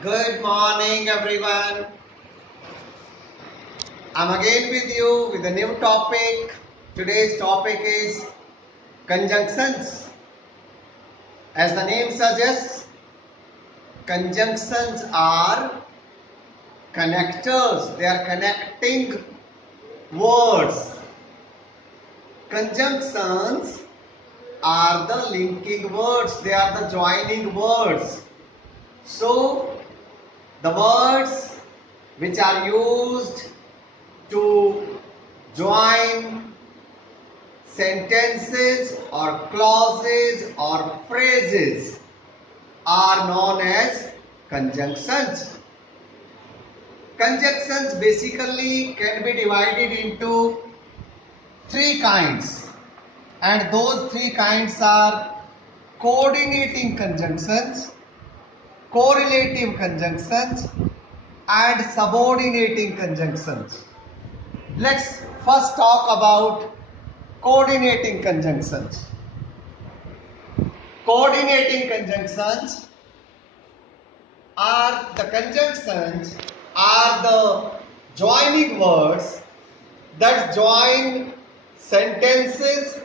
Good morning, everyone. I'm again with you with a new topic. Today's topic is conjunctions. As the name suggests, conjunctions are connectors, they are connecting words. Conjunctions are the linking words, they are the joining words. So, the words which are used to join sentences or clauses or phrases are known as conjunctions. Conjunctions basically can be divided into three kinds, and those three kinds are coordinating conjunctions, correlative conjunctions, and subordinating conjunctions. Let's first talk about coordinating conjunctions. Coordinating conjunctions are the joining words that join sentences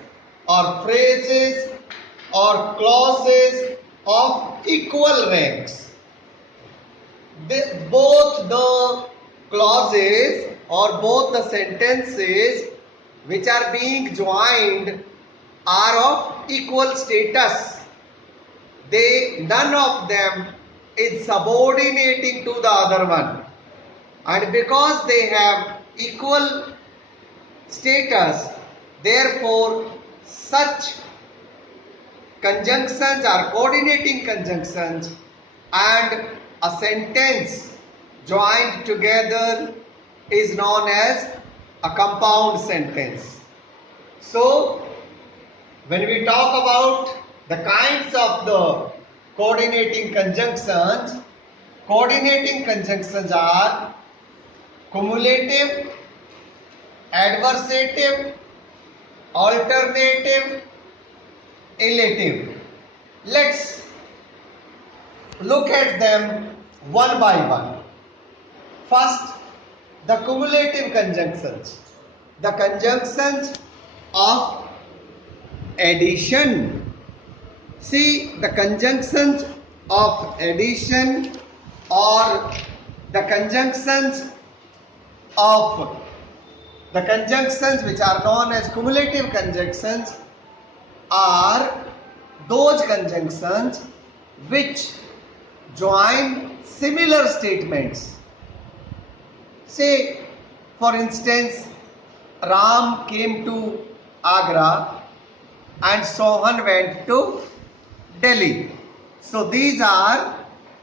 or phrases or clauses of equal ranks. Both the clauses or both the sentences which are being joined are of equal status. None of them is subordinating to the other one, and because they have equal status, therefore such conjunctions are coordinating conjunctions, and a sentence joined together is known as a compound sentence. So when we talk about the kinds of the coordinating conjunctions are cumulative, adversative, alternative, elative. Let's look at them one by one. First, the cumulative conjunctions. The conjunctions of addition. See, the conjunctions of addition or the conjunctions which are known as cumulative conjunctions are those conjunctions which join similar statements. Say, for instance, Ram came to Agra and Sohan went to Delhi. So these are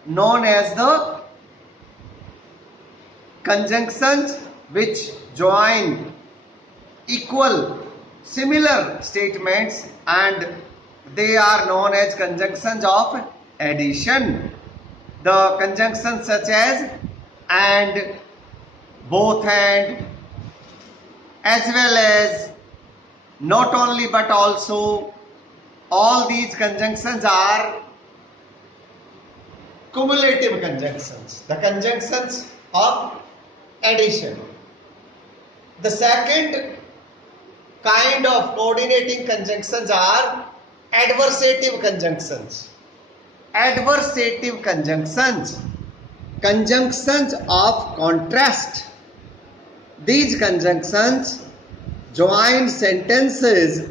known as the conjunctions which join similar statements, and they are known as conjunctions of addition. The conjunctions such as and, both and, as well as not only but also, all these conjunctions are cumulative conjunctions, the conjunctions of addition. The second kind of coordinating conjunctions are adversative conjunctions. Adversative conjunctions, conjunctions of contrast. These conjunctions join sentences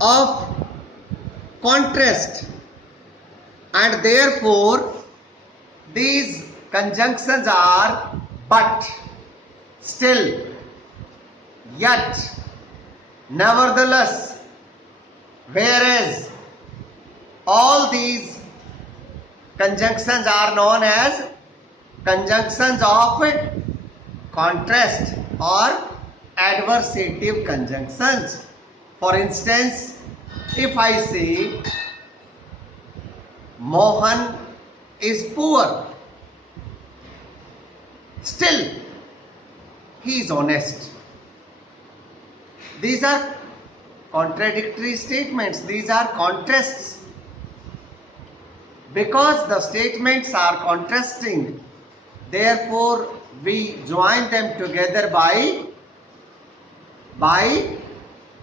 of contrast, and therefore these conjunctions are but, still, yet, nevertheless, whereas. All these conjunctions are known as conjunctions of contrast or adversative conjunctions. For instance, if I say Mohan is poor, still he is honest. These are contradictory statements, these are contrasts. Because the statements are contrasting, therefore we join them together by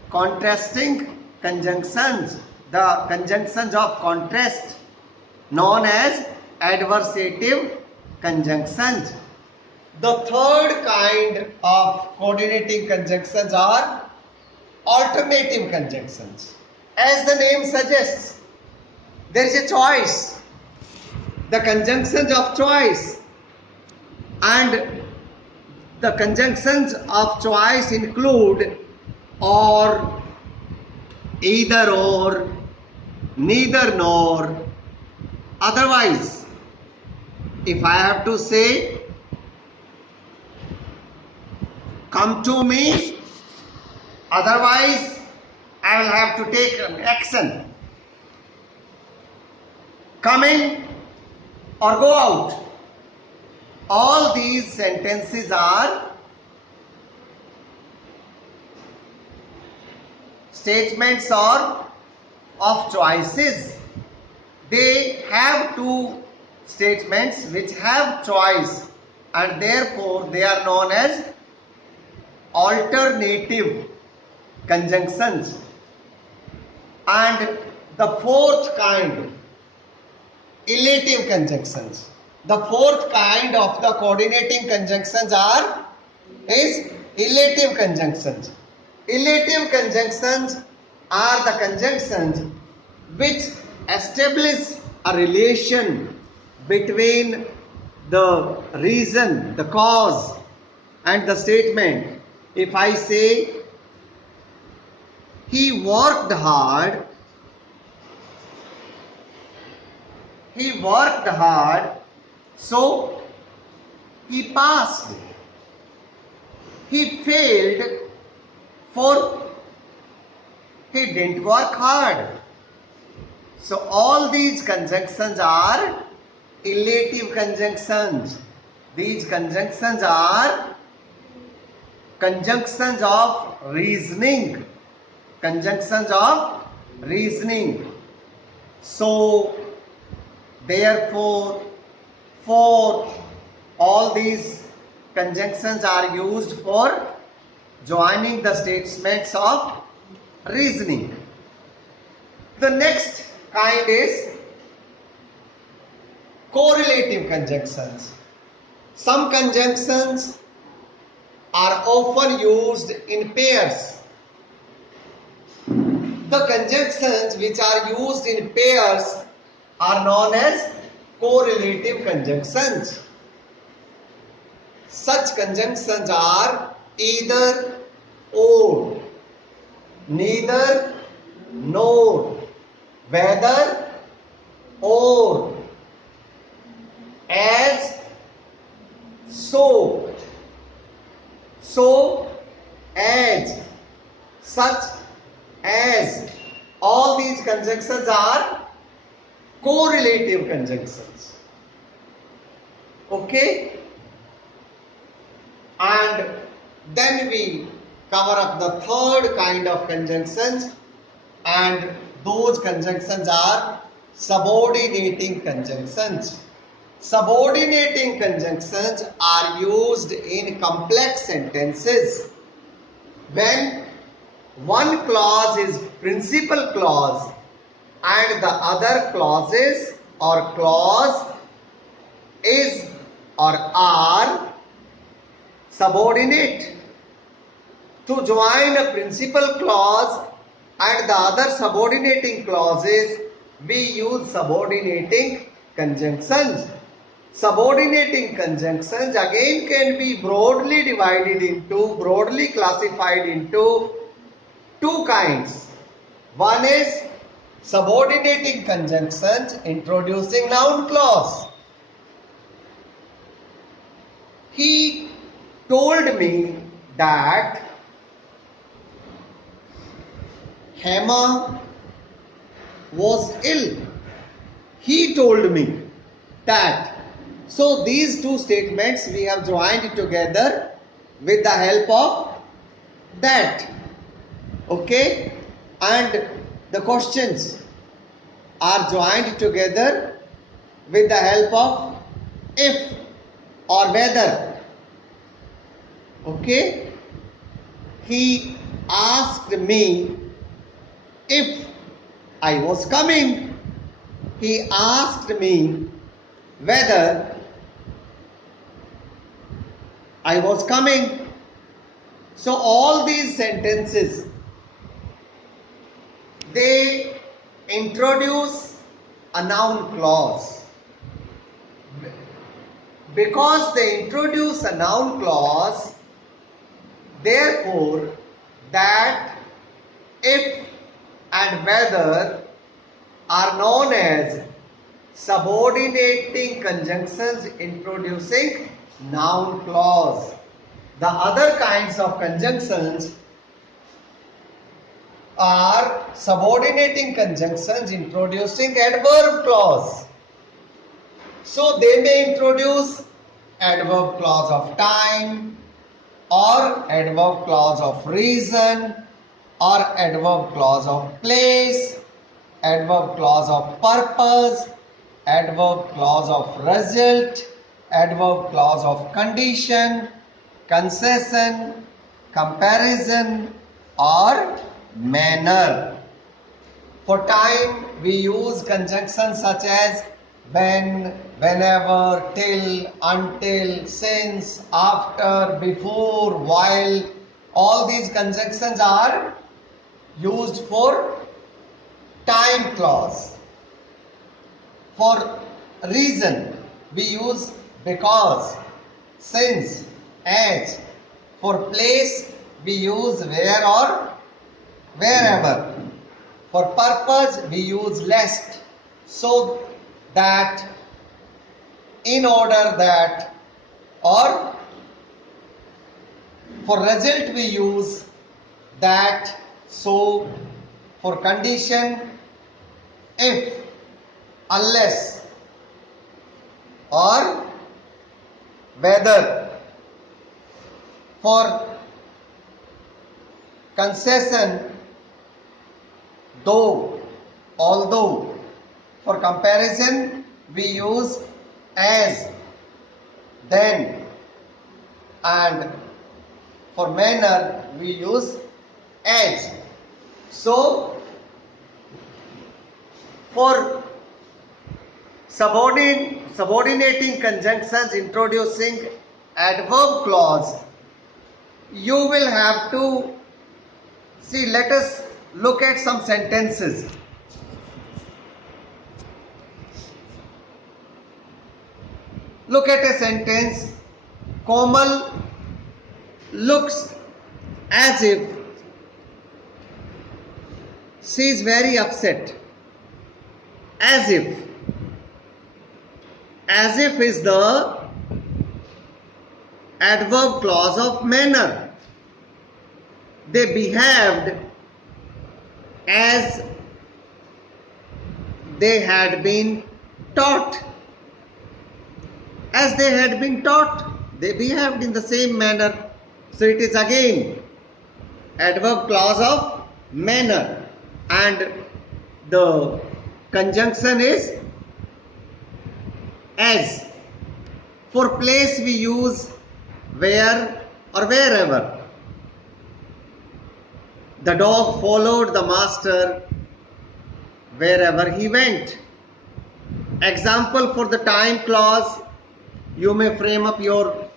contrasting conjunctions. The conjunctions of contrast known as adversative conjunctions. The third kind of coordinating conjunctions are alternative conjunctions. As the name suggests, there is a choice. The conjunctions of choice, and the conjunctions of choice include or, either or, neither nor, otherwise. If I have to say, come to me, otherwise I will have to take an action. Come in or go out. All these sentences are statements or of choices. They have two statements which have choice, and therefore they are known as alternative conjunctions. And the fourth kind, elative conjunctions. The fourth kind of the coordinating conjunctions is elative conjunctions. Elative conjunctions are the conjunctions which establish a relation between the reason, the cause, and the statement. If I say, he worked hard, so he passed. He failed, for he didn't work hard. So all these conjunctions are elative conjunctions. These conjunctions are conjunctions of reasoning. Conjunctions of reasoning. So therefore, all these conjunctions are used for joining the statements of reasoning. The next kind is correlative conjunctions. Some conjunctions are often used in pairs. The conjunctions which are used in pairs are known as correlative conjunctions. Such conjunctions are either or, neither nor, whether or, as, so, as, such as. All these conjunctions are correlative conjunctions. Okay? And then we cover up the third kind of conjunctions, and those conjunctions are subordinating conjunctions. Subordinating conjunctions are used in complex sentences when one clause is principal clause and the other clauses or clause is or are subordinate. To join a principal clause and the other subordinating clauses, we use subordinating conjunctions. Subordinating conjunctions again can be broadly classified into two kinds. One is subordinating conjunctions introducing noun clause. He told me that Hema was ill. He told me that. So these two statements we have joined together with the help of that. Okay? And the questions are joined together with the help of if or whether. Okay? He asked me if I was coming. He asked me whether I was coming. So all these sentences, they introduce a noun clause. Because they introduce a noun clause, therefore that if and whether are known as subordinating conjunctions introducing noun clause. The other kinds of conjunctions are subordinating conjunctions introducing adverb clause. So they may introduce adverb clause of time, or adverb clause of reason, or adverb clause of place, adverb clause of purpose, adverb clause of result, adverb clause of condition, concession, comparison, or manner. For time, we use conjunctions such as when, whenever, till, until, since, after, before, while. All these conjunctions are used for time clause. For reason, we use because, since, as. For place, we use where or wherever. For purpose, we use lest, so that, in order that, or for result we use that, so. For condition, if, unless, or whether. For concession, though, although. For comparison, we use as, then, and for manner we use as. So for subordinating conjunctions introducing adverb clause, you will have to see. Let us look at some sentences. Look at a sentence. Komal looks as if she is very upset. As if. As if is the adverb clause of manner. They behaved as they had been taught. As they had been taught, they behaved in the same manner. So it is again adverb clause of manner, and the conjunction is as. For place we use where or wherever. The dog followed the master wherever he went. Example for the time clause, you may frame up your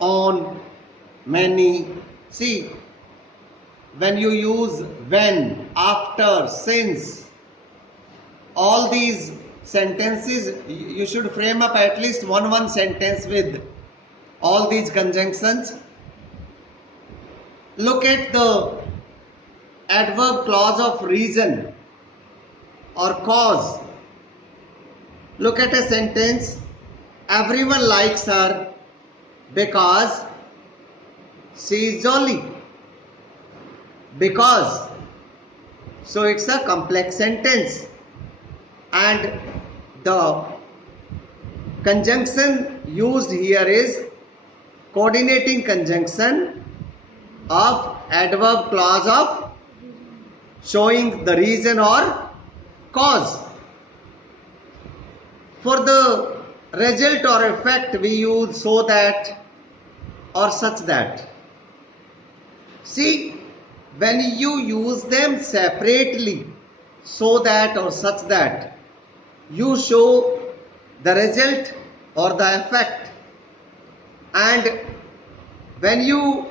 own many. See, when you use when, after, since, all these sentences, you should frame up at least one sentence with all these conjunctions. Look at the adverb clause of reason or cause. Look at a sentence. Everyone likes her because she is jolly. Because. So it's a complex sentence, and the conjunction used here is coordinating conjunction of adverb clause of showing the reason or cause. For the result or effect we use so that or such that. See, when you use them separately, so that or such that, you show the result or the effect. And when you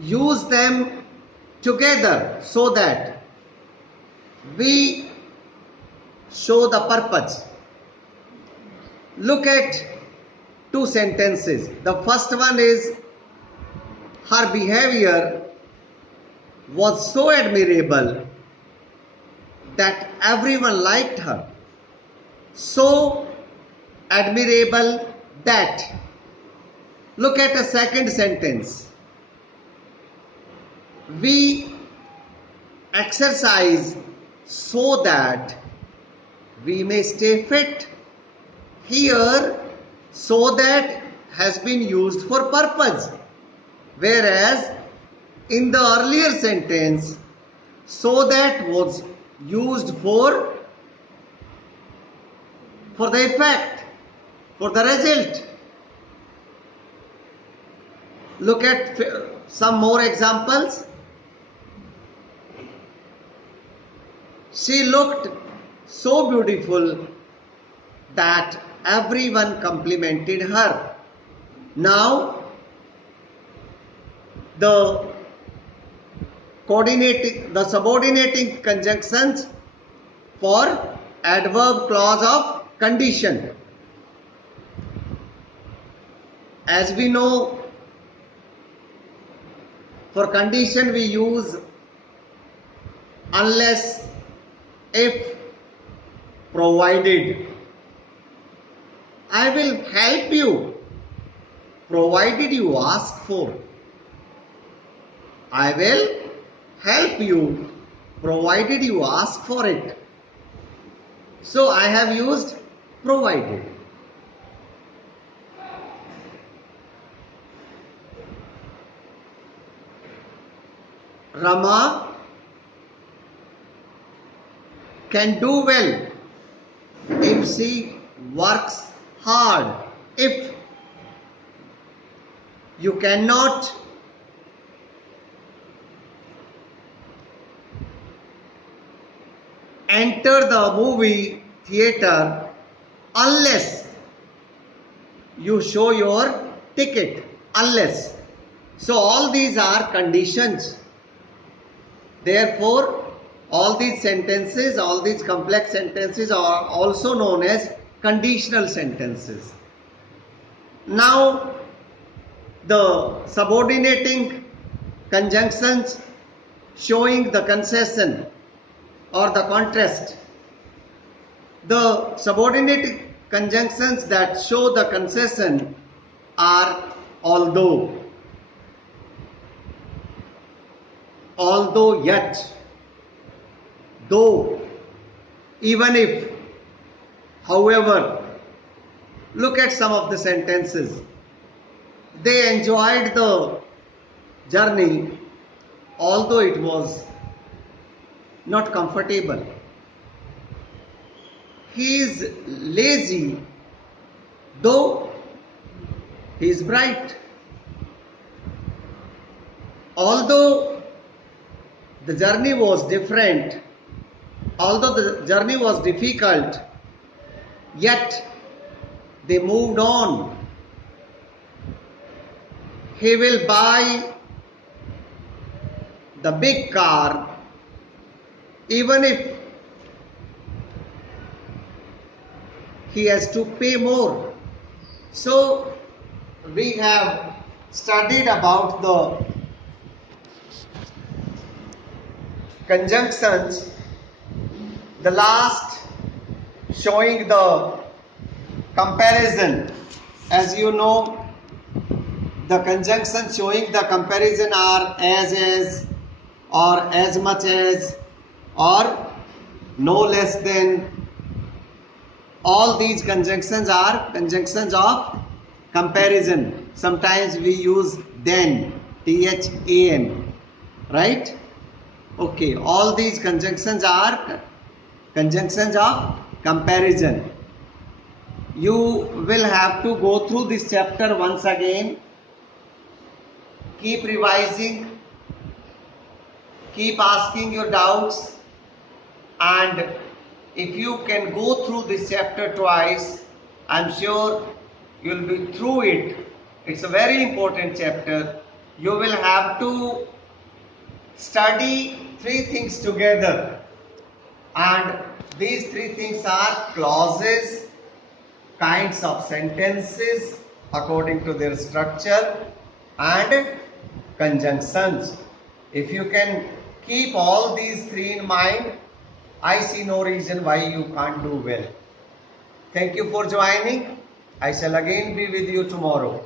use them together, so that, we show the purpose. Look at two sentences. The first one is, her behavior was so admirable that everyone liked her. So admirable that. Look at the second sentence. We exercise so that we may stay fit. Here, so that has been used for purpose, whereas in the earlier sentence, so that was used for the effect, for the result. Look at some more examples. She looked so beautiful that everyone complimented her. Now, the subordinating conjunctions for adverb clause of condition. As we know, for condition we use unless, if, provided. I will help you provided you ask for. I will help you provided you ask for it. So I have used provided. Rama can do well if she works hard. If you cannot enter the movie theater unless you show your ticket. Unless. So all these are conditions. Therefore, all these sentences, all these complex sentences are also known as conditional sentences. Now, the subordinating conjunctions showing the concession or the contrast. The subordinating conjunctions that show the concession are although, yet, though, even if, however. Look at some of the sentences. They enjoyed the journey although it was not comfortable. He is lazy though he is bright. Although the journey was different, although the journey was difficult, yet they moved on. He will buy the big car even if he has to pay more. So we have studied about the conjunctions. The last showing the comparison. As you know, the conjunctions showing the comparison are as or as much as or no less than. All these conjunctions are conjunctions of comparison. Sometimes we use then, THAN, right? Okay, all these conjunctions are conjunctions of comparison. You will have to go through this chapter once again. Keep revising, keep asking your doubts, and if you can go through this chapter twice, I'm sure you'll be through it. It's a very important chapter. You will have to study three things together, and these three things are clauses, kinds of sentences according to their structure, and conjunctions. If you can keep all these three in mind, I see no reason why you can't do well. Thank you for joining. I shall again be with you tomorrow.